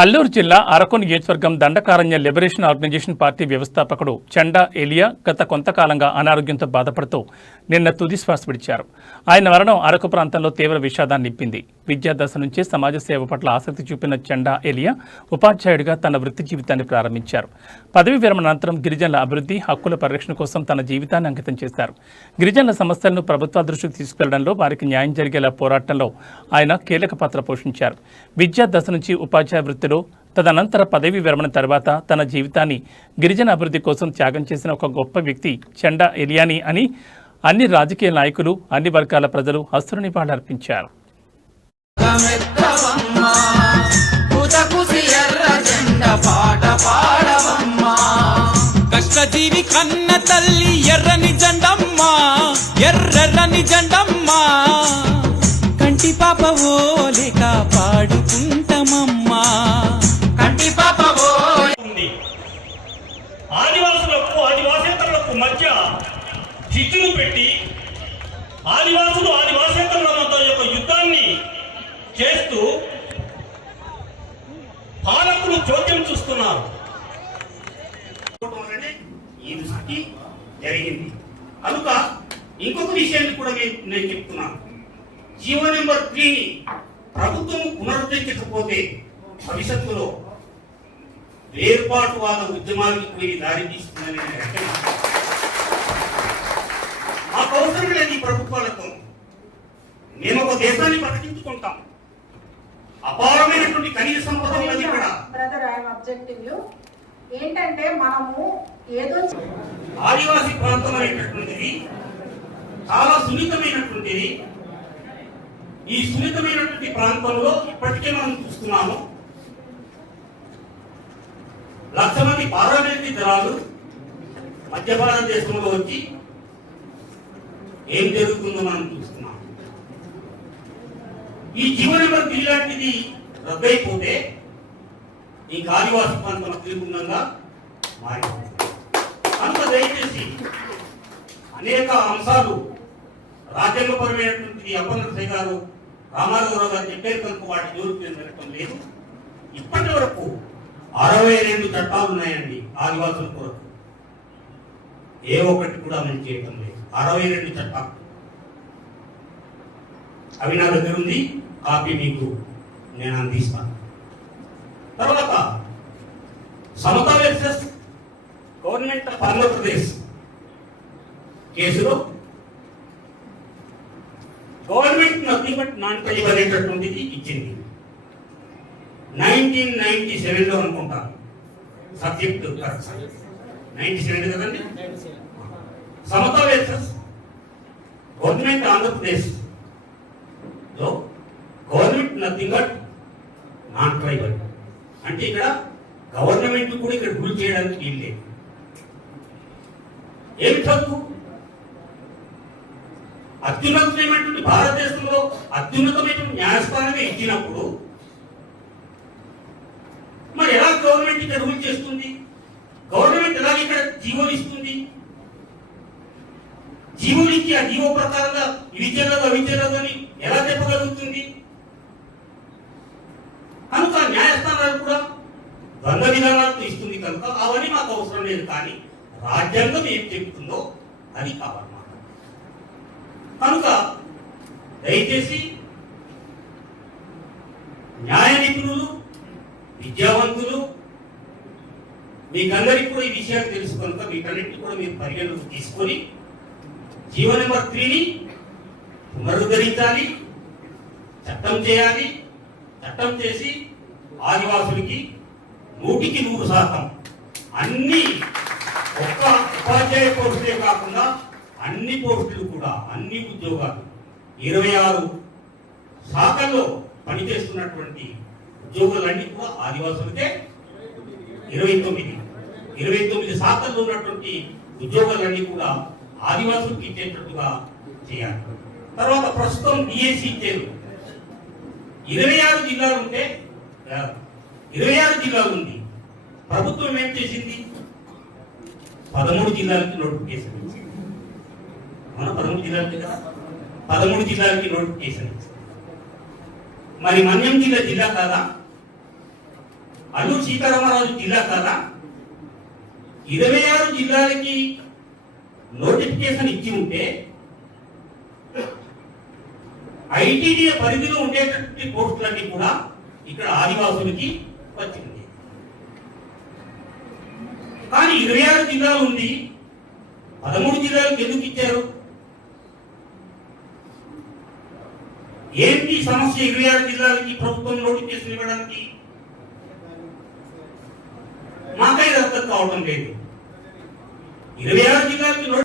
అల్లూరు జిల్లా అరకు నియోజకవర్గం Dandakaranya liberation organisation party వ్యవస్థాపకుడు చండా ఎలియా గత కొంతకాలంగా అనారోగ్యంతో బాధపడుతూ నిన్న తుది శ్వాస విడిచారు. ఆయన మరణం అరకు ప్రాంతంలో తీవ్ర విషాదాన్ని నింపింది. విద్యాదశ నుంచే సమాజ సేవ పట్ల ఆసక్తి చూపిన చండా ఎలియా ఉపాధ్యాయుడిగా తన వృత్తి జీవితాన్ని ప్రారంభించారు. పదవి విరమణ అనంతరం గిరిజనుల అభివృద్ధి హక్కుల పరిరక్షణ కోసం తన జీవితాన్ని అంకితం చేశారు. గిరిజనుల సమస్యలను ప్రభుత్వ దృష్టికి తీసుకెళ్ళడంలో వారికి న్యాయం జరిగేలా పోరాటంలో ఆయన కీలక పాత్ర పోషించారు. విద్యా దశ నుంచి ఉపాధ్యాయ వృత్తిలో తదనంతర పదవి విరమణ తర్వాత తన జీవితాన్ని గిరిజన అభివృద్ధి కోసం త్యాగం చేసిన ఒక గొప్ప వ్యక్తి చెండా ఎలియాని అని అన్ని రాజకీయ నాయకులు అన్ని వర్గాల ప్రజలు హస్తుని నివాళులర్పించారు కష్టజీవి కన్న తల్లి ఎర్రని జెండమ్మా ఎర్రెర్రని జెండమ్మా. కంటి పాప ఆదివాసులకు ఆదివాసేతరులకు మధ్య చిచ్చులు పెట్టి ఆదివాసులు ఆదివాసేతరుల మధ్య యొక్క యుద్ధాన్ని చేస్తూ పాలకులు చోద్యం చూస్తున్నారు. ఈ దృష్టి జరిగింది. కనుక ఇంకొక విషయాన్ని కూడా నేను నేను చెప్తున్నాను. జీవో నెంబర్ త్రీని ప్రభుత్వం పునరుద్ధరించకపోతే భవిష్యత్తులో వేర్పాటువాద ఉద్యమాలకు పోయి దారి తీస్తుందని. మాకు అవసరం లేదు ఈ ప్రభుత్వాలతో మేము ఒక దేశాన్ని ప్రకటించుకుంటాం అపారమైనటువంటి ఖనిజ సంపద ఉన్నది ఇక్కడ. బ్రదర్ ఐఎమ్ అబ్జెక్టివ్ ఏంటంటే మనము ఏదో ఆదివాసీ ప్రాంతం అనేటటువంటిది చాలా సున్నితమైనటువంటిది. ఈ సున్నితమైనటువంటి ప్రాంతంలో ఇప్పటికే మనం చూస్తున్నాము. లక్ష మంది పార్లమెంటరీ దళాలు మధ్య భారతదేశంలో వచ్చి ఏం జరుగుతుందో మనం చూస్తున్నాం. ఈ జీవన బిల్ లాంటిది రద్దయిపోతే ఈ ఆదివాసీ ప్రాంతం తీవ్రంగా మారిపోతుంది. అంత దయచేసి అనేక అంశాలు రాజ్యాంగపరమైనటువంటి అప్పన్న గారు రామారావు గారు చెప్పారు కనుక వాటి జోరు లేదు. ఇప్పటి వరకు అరవై రెండు చట్టాలు ఉన్నాయండి ఆదివాసుల కొరకు. ఏ ఒక్కటి కూడా మనం చేయటం లేదు. అరవై రెండు చట్టాలు అవి నా దగ్గర ఉంది కాపీ మీకు నేను అందిస్తాను. తర్వాత Samatha versus government of Andhra Pradesh కేసులో government nothing but non tribe అనేటటువంటిది ఇచ్చింది. నైన్టీన్ నైన్టీ సెవెన్లో అనుకుంటాను సబ్జెక్ట్ నైన్టీ సెవెన్ కదండి? Samatha versus government Andhra Pradesh. లో government nothing but non tribal. అంటే ఇక్కడ గవర్నమెంట్ కూడా ఇక్కడ రూల్ చేయడానికి వీలు ఏమి చదువు? అత్యున్నతమైనటువంటి భారతదేశంలో అత్యున్నతమైనటువంటి న్యాయస్థానమే ఇచ్చినప్పుడు మరి ఎలా గవర్నమెంట్ ఇక్కడ రూల్ చేస్తుంది. గవర్నమెంట్ ఎలా ఇక్కడ జీవోలు ఇస్తుంది? జీవోలు ఇచ్చి ఆ జీవో ప్రకారంగా ఇవి చెల్లదు అవి చెల్లదు అని ఎలా చెప్పగలుగుతుంది కనుక న్యాయస్థానాలు కూడా ద్వంద్వ విధానాలతో ఇస్తుంది కనుక అవన్నీ మాకు అవసరం లేదు కానీ రాజ్యాంగం ఏం చెబుతుందో అది కావాలన్నమాట. కనుక దయచేసి న్యాయ నిపుణులు విద్యావంతులు మీకందరికీ కూడా ఈ విషయాలు తెలుసు కనుక వీటన్నిటిని కూడా మీరు పరిగణలోకి తీసుకొని జీవన నెంబర్ త్రీని పునరుద్ధరించాలి చట్టం చేయాలి చట్టం చేసి ఆదివాసులకి నూటికి నూరు శాతం అన్ని ఒక్క ఉపాధ్యాయ పోస్టులే కాకుండా అన్ని పోస్టులు కూడా అన్ని ఉద్యోగాలు ఇరవై ఆరు శాఖల్లో పనిచేస్తున్నటువంటి ఉద్యోగులన్నీ కూడా ఆదివాసులకే ఇరవై తొమ్మిది. ఇరవై తొమ్మిది శాతంలో ఉన్నటువంటి ఉద్యోగాలన్నీ కూడా ఆదివాసులకు ఇచ్చేటట్టుగా చేయాలి. తర్వాత ప్రస్తుతం డిఎస్సి ఇచ్చేది. ఇరవై ఆరు జిల్లాలు ఉంటే ఇరవై ఆరు జిల్లాలు ఉంది. ప్రభుత్వం ఏం చేసింది? పదమూడు జిల్లాలకి నోటిఫికేషన్ ఇచ్చింది. మన పదమూడు జిల్లాలకి కదా? పదమూడు జిల్లాలకి నోటిఫికేషన్ ఇచ్చింది. మరి మన్యం జిల్లా జిల్లా కాదా? అల్లు సీతారామరాజు జిల్లా కదా? ఇరవై ఆరు జిల్లాలకి నోటిఫికేషన్ ఇచ్చి ఉంటే ఐటీడీఏ పరిధిలో ఉండేటటువంటి పోస్టులన్నీ కూడా ఇక్కడ ఆదివాసులకి వచ్చింది. కానీ ఇరవై ఆరు జిల్లాలు ఉంది. పదమూడు జిల్లాలకు ఎందుకు ఇచ్చారు? ఏంటి సమస్య ఇరవై ఆరు జిల్లాలకి ప్రభుత్వం నోటిఫికేషన్ ఇవ్వడానికి? అవడం లేదు. ఇరవై ఆరు జిల్లాలకి